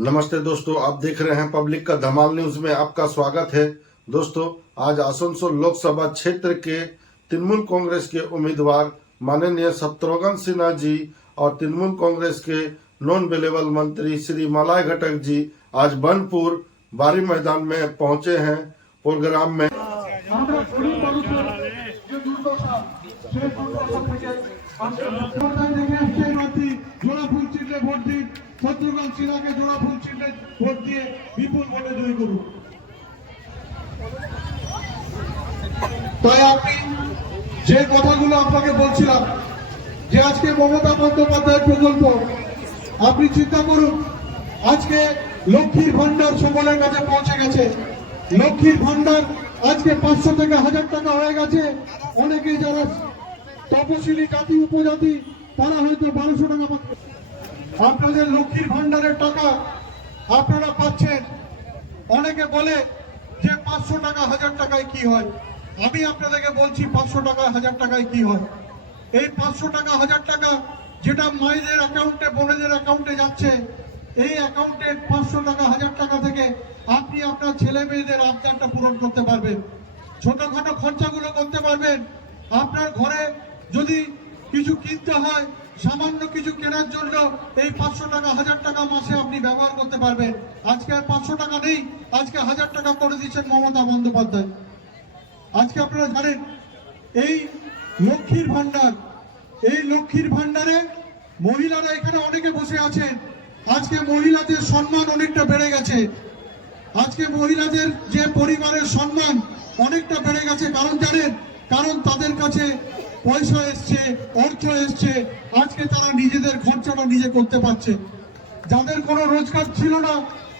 नमस्ते दोस्तों, आप देख रहे हैं पब्लिक का धमाल न्यूज में आपका स्वागत है। दोस्तों, आज आसनसोल लोकसभा क्षेत्र के तृणमूल कांग्रेस के उम्मीदवार माननीय शत्रुघ्न सिन्हा जी और तृणमूल कांग्रेस के नॉन अवेलेबल मंत्री श्री मलाय घटक जी आज बनपुर बारी मैदान में पहुंचे हैं। प्रोग्राम में শত্রুঘ্ন সিনহাকে জোড়া ফুল চিহ্নে ভোট দিয়ে বিপুল ভোটে জয়ী করুন। তাই আমি যে কথাগুলো আপনাকে বলছিলাম যে আজকে মমতা বন্দ্যোপাধ্যায়ের প্রকল্প, আপনি চিন্তা করুন, আজকে লক্ষ্মীর ভান্ডার সকলের কাছে পৌঁছে গেছে। লক্ষ্মীর ভান্ডার আজকে 500 থেকে 1000 টাকা হয়ে গেছে। অনেকে যারা তপশিলি জাতি উপজাতি তারা হয়তো 1200 টাকা পাচ্ছে। আপনাদের লক্ষ্মীর ভান্ডারের টাকা আপনারা পাচ্ছেন। অনেকে বলে যে 500 টাকা 1000 টাকায় কি হয়। আমি আপনাদেরকে বলছি 500 টাকা 1000 টাকায় কি হয়। এই 500 টাকা 1000 টাকা যেটা মায়েদের অ্যাকাউন্টে বোনেদের অ্যাকাউন্টে যাচ্ছে, এই অ্যাকাউন্টে 500 টাকা 1000 টাকা থেকে আপনি আপনার ছেলে মেয়েদের আবদারটা পূরণ করতে পারবেন, ছোটখাটো খরচাগুলো করতে পারবেন। আপনার ঘরে যদি কিছু কিনতে হয়, সামান্য কিছু কেনার জন্য এই 500 টাকা 1000 টাকা মাসে আপনি ব্যবহার করতে পারবেন। আজকে আর 500 টাকা নেই, আজকে 1000 টাকা করে দিচ্ছেন মমতা বন্দ্যোপাধ্যায়। আজকে আপনারা জানেন এই লক্ষ্মীর ভান্ডার, এই লক্ষ্মীর ভান্ডারে মহিলারা এখানে অনেকে বসে আছেন। আজকে মহিলাদের সম্মান অনেকটা বেড়ে গেছে। আজকে মহিলাদের যে পরিবারের সম্মান অনেকটা বেড়ে গেছে। কারণ জানেন, কারণ তাদের কাছে পয়সা এসছে, অর্থ এসছে। আজকে তারা নিজেদের খরচাটা নিজে করতে পারছে। যাদের কোনো রোজগার ছিল না,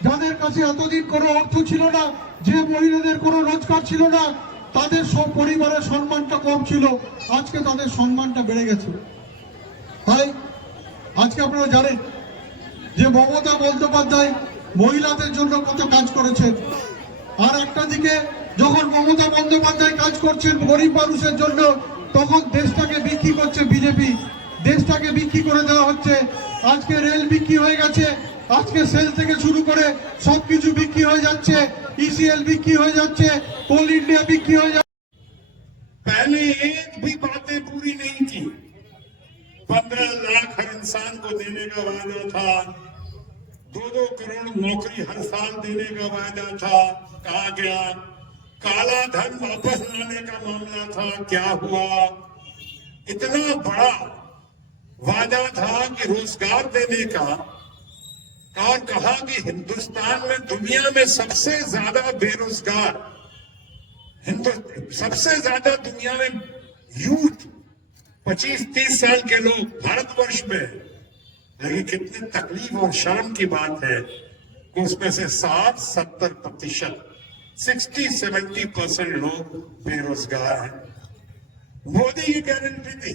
যাদের কাছে এতদিন কোনো অর্থ ছিল না, যে মহিলাদের কোনো রোজগার ছিল না, তাদের সব পরিবারের সম্মানটা কম ছিল, আজকে তাদের সম্মানটা বেড়ে গেছে। তাই আজকে আপনারা জানেন যে মমতা বন্দ্যোপাধ্যায় মহিলাদের জন্য কত কাজ করেছেন। আর একটা দিকে যখন মমতা বন্দ্যোপাধ্যায় কাজ করছেন গরিব মানুষের জন্য, তখন দেশটাকে বিক্রি করছে বিজেপি। দেশটাকে বিক্রি করে দেওয়া হচ্ছে। আজকে রেল বিক্রি হয়ে গেছে, আজকে সেল থেকে শুরু করে সবকিছু বিক্রি হয়ে যাচ্ছে। ইসিএল বিক্রি হয়ে যাচ্ছে, কোল इंडिया বিক্রি হয়ে যাচ্ছে। पहले एक भी बातें पूरी नहीं की। 15 लाख हर इंसान को देने का वादा था, 2-2 करोड़ नौकरी हर साल देने का वादा था, कहा गया। काला धन वापस लाने का मामला था, क्या हुआ? इतना बड़ा वादा था कि रोजगार देने का, और कहा कि हिंदुस्तान में दुनिया में सबसे ज्यादा बेरोजगार, सबसे ज्यादा दुनिया में यूथ 25-30 साल के लोग भारतवर्ष में। लेकिन कितनी तकलीफ और शर्म की बात है कि उसमें से 60-70%, 60-70% लोग बेरोजगार हैं। मोदी की गारंटी थी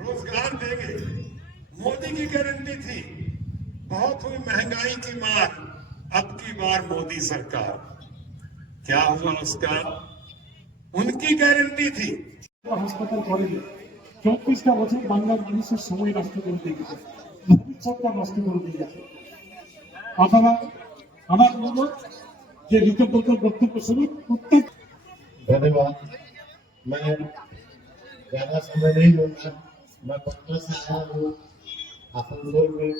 रोजगार देंगे, मोदी की गारंटी थी। बहुत हुई महंगाई की मार, अब की बार मोदी सरकार, क्या हुआ उसका? उनकी গ্যারান্টি थी। হাসপাতাল করেনি, 24টা বছর বাংলার মানুষের সময় নষ্ট করে দিয়ে গেছে, ভবিষ্যৎটা নষ্ট করে দিয়ে গেছে। আপনারা আমার অনুরোধ যে ঋতব্রত বক্তব্য শুনুন। প্রত্যেক धन्यवाद। मैं ज्यादा समय नहीं लूंगा। मैं पटना से आया हूँ। आसनसोल में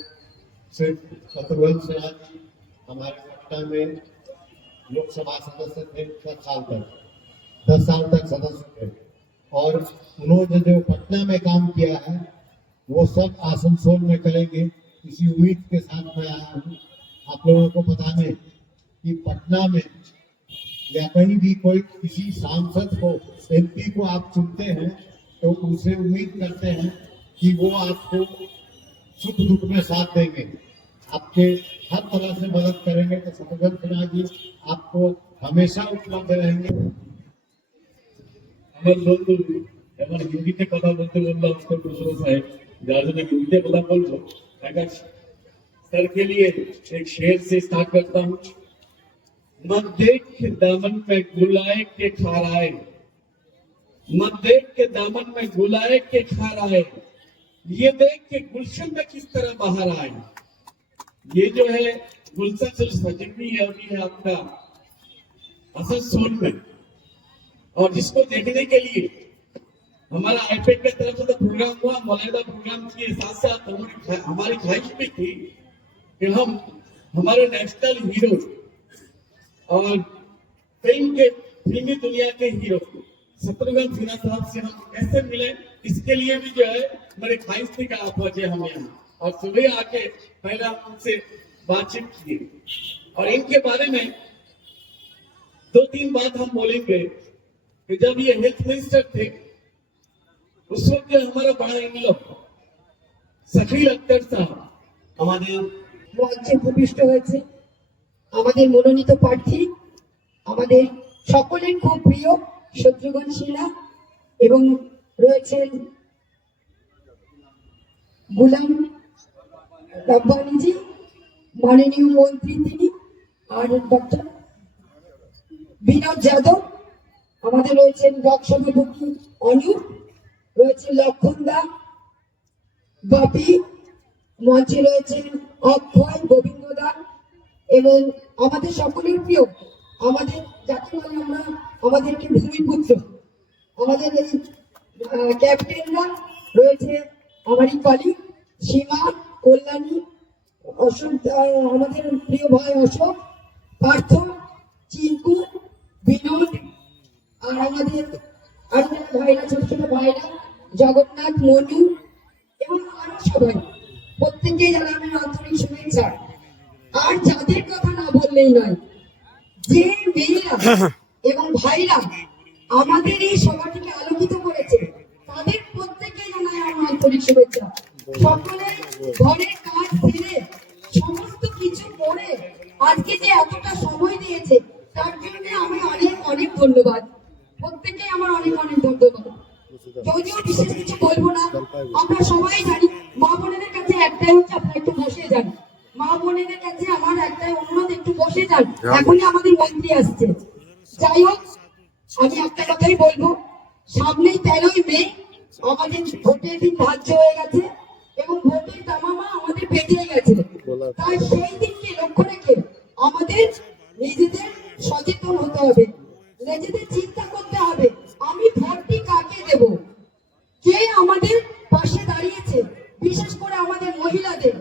सिर्फ शत्रुघ्न सिन्हा हमारे पटना में लोकसभा सदस्य थे 10 साल तक सदस्य थे, और उन्होंने जो पटना में काम किया है वो सब आसनसोल में करेंगे, इसी उम्मीद के साथ मैं आया हूँ आप लोगों को बताने कि पटना में या कहीं भी कोई किसी सांसद को, एमपी को आप चुनते हैं तो उनसे उम्मीद करते हैं कि वो आपको सुख दुख में साथ देंगे, आपके हर तरह से मदद करेंगे। तो शत्रुघ्न सिन्हा जी आपको हमेशा उपलब्ध रहेंगे। আমার বন্ধু এবার হিন্দিতে কথা বলতে বললাম उसको दूसरों से যার জন্য হিন্দিতে কথা বলবো। अगर सर के लिए एक शेर से स्टार्ट करता हूँ। मत देख के दामन में गुलाए के खाराए, मत देख के दामन में गुलाए के खाराए, ये देख के गुलशन में किस तरह बाहर आए। ये जो है मुल्सलसल सजनी अभी है आपका आसनसोल में, और जिसको देखने के लिए हमारा आईपैड की तरफ से तो प्रोग्राम हुआ, मौलाना प्रोग्राम के साथ साथ हमारी ख्वाहिश भी थी कि हम हमारे नेशनल हीरो और फिल्मी दुनिया के हीरो शत्रुघ्न सिन्हा साहब से हम कैसे मिले, इसके लिए भी जो है मेरी ख्वाहिश थी कि आप पहुंचे हम यहाँ, और सुबह आके पहले हम उनसे बातचीत की और इनके बारे में 2-3 बात हम बोलेंगे कि जब ये हेल्थ मिनिस्टर थे उस वक्त जो हमारा बड़ा इनलो शकील अख्तर साहब আমাদের মঞ্চে ভূমিষ্ঠ হয়েছে আমাদের মনোনীত প্রার্থী, আমাদের সকলের খুব প্রিয় শত্রুঘ্ন সিনহা, এবং রয়েছেন গুলাম রব্বানীজি, মাননীয় মন্ত্রী তিনি, আর ডক্টর বিনোদ যাদব, আমাদের রয়েছেন ব্লক সভাপতি অনুপ, রয়েছে লক্ষণ দা, বাপি, মঞ্চে রয়েছেন অক্ষয়, গোবিন্দ দা, এবং আমাদের সকলের প্রিয়, আমাদের যাকে বলে আমরা আমাদেরকে ভূমিপুত্র, আমাদের এই ক্যাপ্টেনরা রয়েছে, আমারই কলিগ সীমা, কল্যাণী, অশোক, আমাদের প্রিয় ভাই অশোক, পার্থ, চিঙ্কু, বিনোদ, আর আমাদের আরো যারা ভাইরা, ছোট ছোট ভাইরা, জগন্নাথ, মনু, এবং আরো সবাই, প্রত্যেকে জানাবেন আন্তরিক শুভেচ্ছা। আর যাদের কথা না বললেই নয়, যে মেয়েরা এবং ভাইরা আমাদের এই সভাটিকে আলোকিত করেছে, তাদের প্রত্যেকে জানাই আমার আন্তরিক শুভেচ্ছা। সকলে ঘরের কাজ ছেড়ে সমস্ত কিছু করে আজকে যে এতটা সময় দিয়েছে, তার জন্য আমি অনেক অনেক ধন্যবাদ, প্রত্যেকে আমার অনেক অনেক ধন্যবাদ। যদিও বিশেষ কিছু বলবো না, আমরা সবাই জানি মা বোনেদের কাছে একটাই হচ্ছে, আপনারা একটু বসে যান। মা বোনেদের কাছে আমার একটাই অনুরোধ, একটু বসে যান, এখনই আমাদের মন্ত্রী আসছে। যাই হোক, আমি একটা কথাই বলবো, সামনেই 13ই মে আমাদের ভোটের দিন ধার্য হয়ে গেছে এবং ভোটের দামামা আমাদের পেরিয়ে গেছে। তাই সেই দিনকে লক্ষ্য রেখে আমাদের নিজেদের সচেতন হতে হবে, নিজেদের চিন্তা করতে হবে আমি ভোটটি কাকে দেব, কে আমাদের পাশে দাঁড়িয়েছে। বিশেষ করে আমাদের মহিলাদের,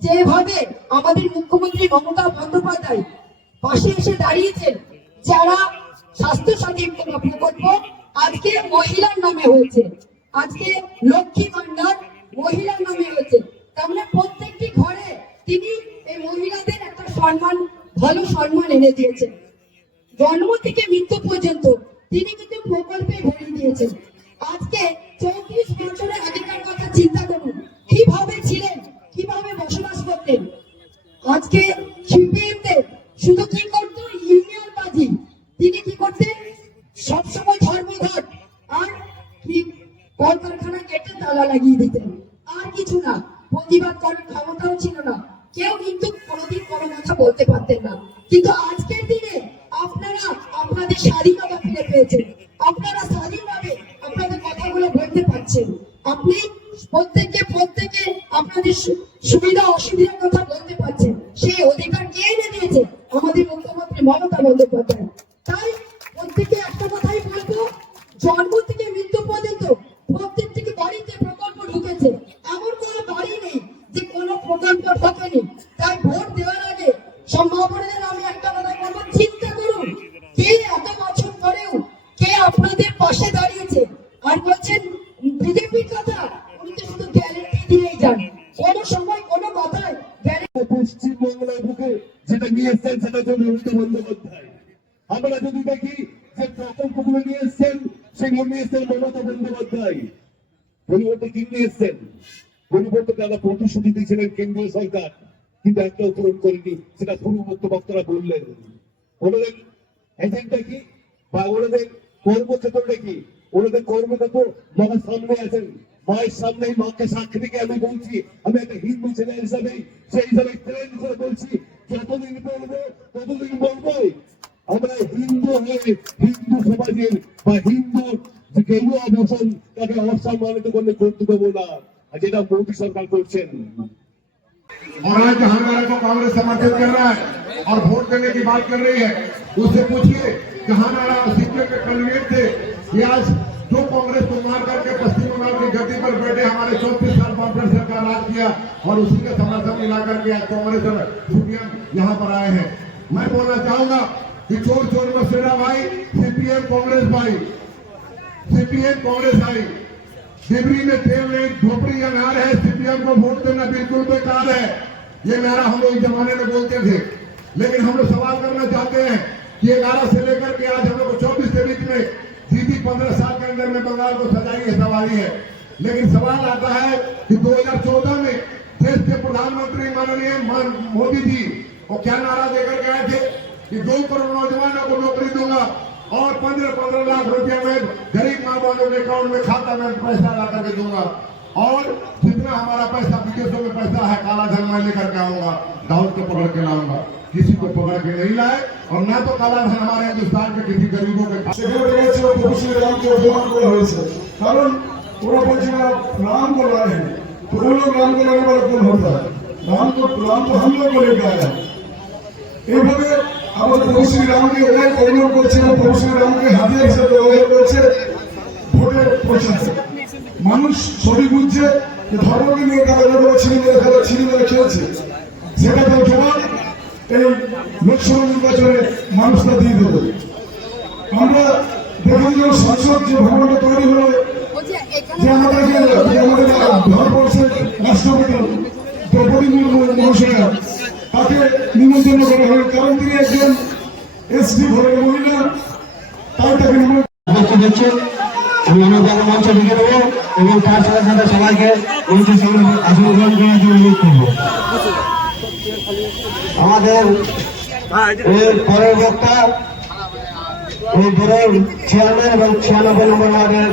যেভাবে আমাদের মুখ্যমন্ত্রী মমতা বন্দ্যোপাধ্যায় পাশে এসে দাঁড়িয়েছেন, যারা স্বাস্থ্য সাথী প্রকল্প আজকে মহিলার নামে হয়েছে, আজকে লক্ষ্মী ভান্ডার মহিলার নামে হয়েছে, তার মানে প্রত্যেকটি ঘরে তিনি এই মহিলাদের একটা সম্মান, ভালো সম্মান এনে দিয়েছেন। জন্ম থেকে মৃত্যু পর্যন্ত তিনি কিন্তু প্রকল্পে ভরিয়ে দিয়েছেন। আজকে 34 বছরের আগেকার কথা চিন্তা করুন, কিভাবে ছিলেন, কিভাবে বসবাস করতেন। আজকে সিপিএমদের শুধু কি করতো, ইউনিয়ন বাজি, তিনি কি করতেন, সবসময় ধর্মঘট আর কি কলকারখানা কেটে তালা লাগিয়ে দিতেন, আর কিছু না। প্রতিবাদ করার ক্ষমতাও ছিল না, কেউ কিন্তু কোনোদিন কোনো কথা বলতে পারতেন না। কিন্তু আজকের দিনে আপনারা আপনাদের স্বাধীনতা ফিরে পেয়েছেন, আপনারা স্বাধীনভাবে আপনাদের কথাগুলো বলতে পারছেন, আপনি প্রত্যেকে আপনাদের সুবিধা অসুবিধার কথা বলতে পারছেন। সেই অধিকার কে এনে দিয়েছে? আমাদের মুখ্যমন্ত্রী মমতা বন্দ্যোপাধ্যায়। তাই প্রত্যেকে একটা কথাই বলবো, জন্ম থেকে মৃত্যু পর্যন্ত প্রত্যেকটি বাড়িতে প্রকল্প ঢুকেছে, এমন কোনো বাড়ি নেই যে কোনো প্রকল্প ঢোকেনি। তাই ভোট দেওয়ার আগে সম্ভাবনাদের আমি একটা কথা বলবো, চিন্তা করুন কে এত বছর পরেও কে আপনাদের পাশে দাঁড়িয়েছে। আর বলছেন বিজেপির কথা, উনি তো শুধু গ্যারেন্টি দিয়েই যান, কোনো সময় কোনো কথায় পশ্চিমবাংলার বুকে যেটা নিয়ে এসছেন সেটা হচ্ছে মমতা বন্দ্যোপাধ্যায়। আমরা যদি দেখি যে প্রকল্পগুলো নিয়ে এসছেন, সেগুলো নিয়ে এসছেন মমতা বন্দ্যোপাধ্যায়। পরিবর্তে কি নিয়ে এসছেন? পরিবর্তে তারা প্রতিশ্রুতি দিয়েছিলেন কেন্দ্রীয় সরকার, কিন্তু একটাও পূরণ করেনি, সেটা পূর্ববর্তী বক্তারা বললেন। ওনাদের এজেন্ডা কি বা ওনাদের কর্মক্ষেত্রটা কি? ওনাদের কর্মক্ষেত্র মায়ের সামনে আছেন, মায়ের সামনে মাকে সাক্ষী রেখে আমি বলছি, আমি একটা হিন্দু ছেলে হিসাবে সেই হিসাবে ট্রেন করে বলছি, যতদিন বলবো ততদিন বলবোই। আমরা হিন্দু হয়ে হিন্দু সমাজের বা হিন্দু যে কেউ অবসর তাকে অসম্মানিত করলে করতে দেবো না, আর যেটা মোদী সরকার করছেন। और आज जहानारा को कांग्रेस समर्थित कर रहा है और वोट देने की बात कर रही है, उससे पूछिए जहानारा सीपीएम के कैंडिडेट थे कि आज जो कांग्रेस को मार करके पश्चिम बंगाल की गद्दी पर बैठे हमारे 34 साल कांग्रेस सरकार राज किया और उसी का समर्थन मिला करके आज कांग्रेस और सीपीएम यहाँ पर आए हैं। मैं बोलना चाहूंगा कि चोर चोर में सेना भाई, सीपीएम कांग्रेस भाई, सीपीएम कांग्रेस आई। डिबरी में तेल नहीं, झोपड़ी अनार है, सीपीएम को वोट देना बिल्कुल बेकार है। ये नारा हम लोग जमाने में बोलते थे, लेकिन हम लोग सवाल करना चाहते हैं कि 11 से लेकर के आज हम लोग 24 के बीच में दीदी 15 साल के अंदर में बंगाल को सजाई है, सवारी है। लेकिन सवाल आता है कि 2014 में देश के प्रधानमंत्री माननीय मोदी जी वो क्या नारा देकर गए थे कि 2 करोड़ नौजवानों को नौकरी दूंगा और 15-15 लाख रुपया में गरीब माँ बापों के अकाउंट में खाता में पैसा ला करके दूंगा और जितना हमारा पैसा विदेशों में पैसा है काला धन मैं लेकर के आऊंगा, दाऊद को पकड़ के लाऊंगा। किसी को पकड़ के नहीं लाए और ना तो काला धन हमारे हिंदुस्तान के किसी गरीबों के কারণ ওরা বলছে না राम को लाए हैं, तो वो लोग राम को लाने वाला कौन होता है? राम तो हम लोग को लेकर आया। এইভাবে আমাদের প্রভু শ্রীরামকে অনেক অভিনয় করছে, প্রভু শ্রীরামকে হাতিয়ার হিসেবে ব্যবহার করছে ভোটের প্রচারে। মানুষ সবই বুঝছে যে ধর্মকে নিয়ে তারা যেভাবে ছিনিমিনি খেলছে, সেটা তার জবাব এই লোকসভা নির্বাচনে মানুষরা দিয়ে দেবে। আমরা দেখেছি যে সংসদ যে ভবনটা তৈরি হলো, যে আমাদের ভারতবর্ষের রাষ্ট্রপতি দ্রৌপদী মুর্মু মহাশয়া তাকে নিমন্ত্রণ করা হলো, কারণ তিনি একজন এসটি ঘরের মহিলা, তাই তাকে নিমন্ত্রণ। আমি আমার মঞ্চ লিখে দেবো এবং তার সাথে সাথে সবাইকে আসন গ্রহণ করার জন্য অনুরোধ করবো। আমাদের এর পরের বক্তা এই দলের চেয়ারম্যান এবং 96 নম্বর ওয়ার্ডের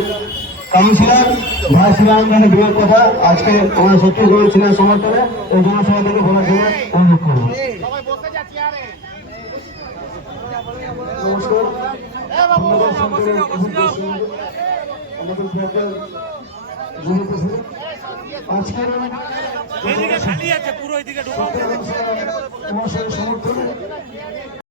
কাউন্সিলর ভাই শ্রীরামদাসের বিয়ের কথা আজকে আমার শত্রুঘ্ন সিনহার সমর্থনে এই জনসভা থেকে বলার জন্য অনুরোধ করবো। খালি আছে পুরো এদিকে ঢোকা